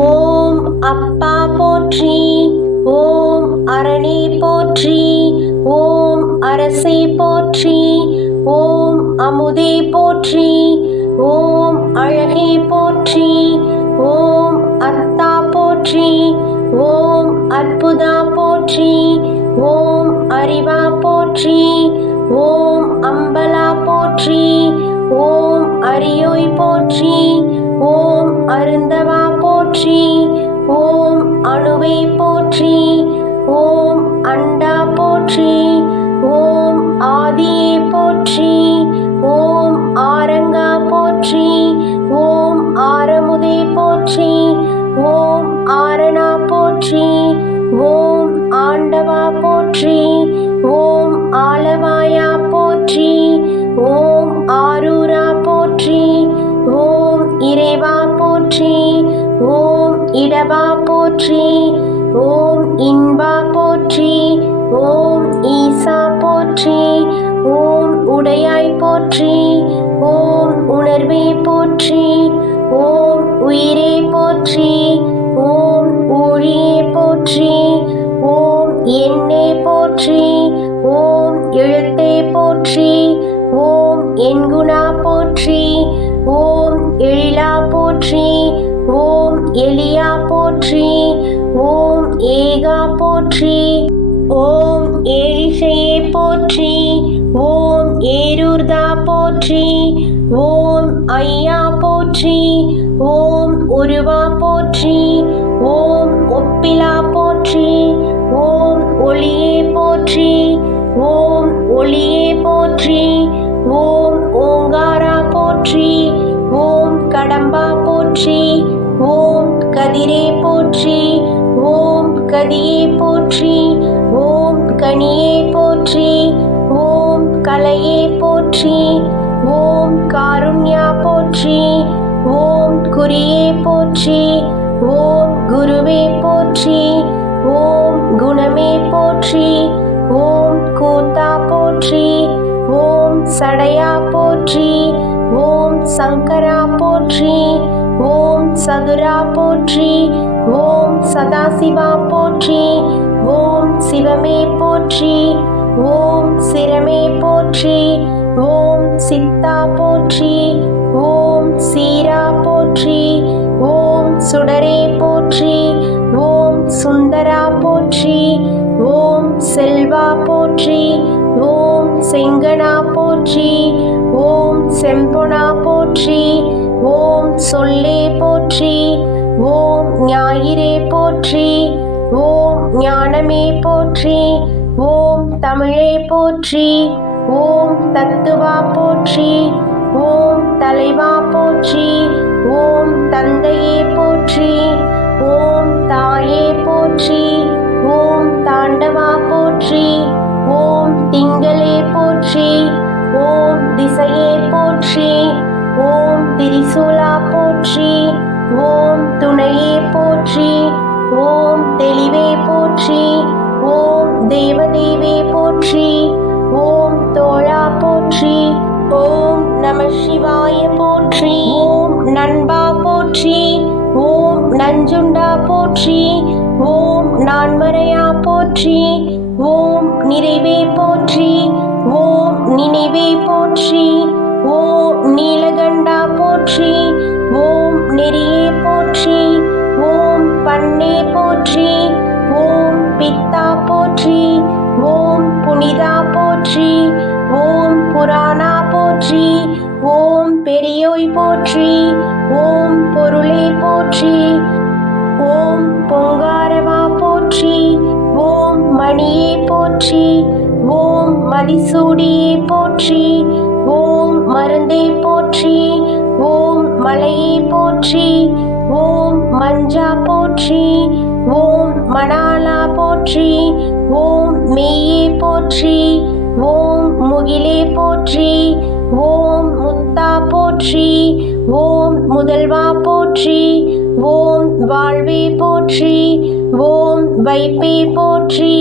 ஓம் அப்பா போற்றி, ஓம் அரணே போற்றி, ஓம் அரசே போற்றி, ஓம் அமுதே போற்றி, ஓம் அழகே போற்றி, ஓம் அத்தா போற்றி, ஓம் அற்புதா போற்றி, ஓம் அறிவா போற்றி, ஓம் அம்பலா போற்றி, ஓம் அரியோய் போற்றி, ஓம் அருந்தவா போற்றி, ஓம் அணுவே போற்றி, ஓம் அண்டா போற்றி, ஓம் ஆதியே போற்றி, ஓம் ஆரங்கா போற்றி, ஓம் ஆரமுதே போற்றி, ஓம் ஆரணா போற்றி, ஓம் ஆண்டவா போற்றி, ஓம் ஆலவாயா போற்றி, ஓம் ஆரூரா போற்றி, ஓம் இறைவா போற்றி, ஓம் இடவா போற்றி, ஓம் இன்பா போற்றி, ஓம் ஈசா போற்றி, ஓம் உடையாய் போற்றி, ஓம் உணர்வே போற்றி, ஓம் உயிரே போற்றி, ஓம் ஊழியே போற்றி, ஓம் எண்ணே போற்றி, ஓம் எழுத்தே போற்றி, ஓம் எண்குணா போற்றி, ஓம் எழிலா போற்றி, ஓம் எலியா போற்றி, ஓம் ஏகா போற்றி, ஓம் ஏழிசையே போற்றி, ஓம் ஏரூர்தா போற்றி, ஓம் ஐயா போற்றி, ஓம் உருவா போற்றி, ஓம் ஒப்பிலா போற்றி, ஓம் ஒளியே போற்றி, ஓம் ஒளியே போற்றி, ஓம் ஓங்காரா போற்றி, ஓம் கடம்பா போற்றி, ஓம் கதிரே போற்றி, ஓம் கதியே போற்றி, ஓம் கனியே போற்றி, ஓம் கலையே போற்றி, ஓம் காருண்யா போற்றி, ஓம் குறியே போற்றி, ஓம் குருவே போற்றி, ஓம் குணமே போற்றி, ஓம் கூத்தா போற்றி, ஓம் சடையா போற்றி, ஓம் சங்கரா போற்றி, ஓம் சதுரா போற்றி, ஓம் சதாசிவா போற்றி, ஓம் சிவமே போற்றி, ஓம் சிரமே போற்றி, ஓம் சித்தா போற்றி, ஓம் சீரா போற்றி, ஓம் சுடரே போற்றி, ஓம் சுந்தரா போற்றி, ஓம் செல்வா போற்றி, ஓம் செங்கனா போற்றி, ஓம் செம்பொனா போற்றி, ஓம் சொல்லே போற்றி, ஓம் ஞாயிறே போற்றி, ஓம் ஞானமே போற்றி, ஓம் தமிழே போற்றி, ஓம் தத்துவா போற்றி, ஓம் தலைவா போற்றி, ஓம் தந்தையே போற்றி, ஓம் தாயே போற்றி, ஓம் தாண்டவா போற்றி, ஓம் திங்களே போற்றி, ஓம் திசையே போற்றி, ஓம் திரிசூலா போற்றி, ஓம் துணையே போற்றி, ஓம் தெளிவே போற்றி, ஓம் தேவதேவே போற்றி, ஓம் தோழா போற்றி, ஓம் நம சிவாய போற்றி, ஓம் நண்பா போற்றி, ஓம் நஞ்சுண்டா போற்றி, ஓம் நான்மறையா போற்றி, ஓம் நிறைவே போற்றி, ஓம் நினைவே போற்றி, ஓம் நீலகண்டா போற்றி, ஓம் நெறியே போற்றி, ஓம் பண்ணே போற்றி, ஓம் பித்தா போற்றி, ஓம் புனிதா போற்றி, ஓம் புராணா போற்றி, ஓம் பெரியோய் போற்றி, ஓம் பொருளே போற்றி, ஓம் பொங்காரவா போற்றி, ஓம் மணியே போற்றி, ஓம் மதிசூடியே போற்றி, ஓம் மருந்தே போற்றி, ஓம் மலையே போற்றி, ஓம் மஞ்சா போற்றி, ஓம் மணாலா போற்றி, ஓம் மெய்யே போற்றி, ஓம் முகிலே போற்றி, ஓம் முத்தா போற்றி, ஓம் முதல்வா போற்றி, ஓம் வாழ்வே போற்றி, ஓம் வைப்பே போற்றி.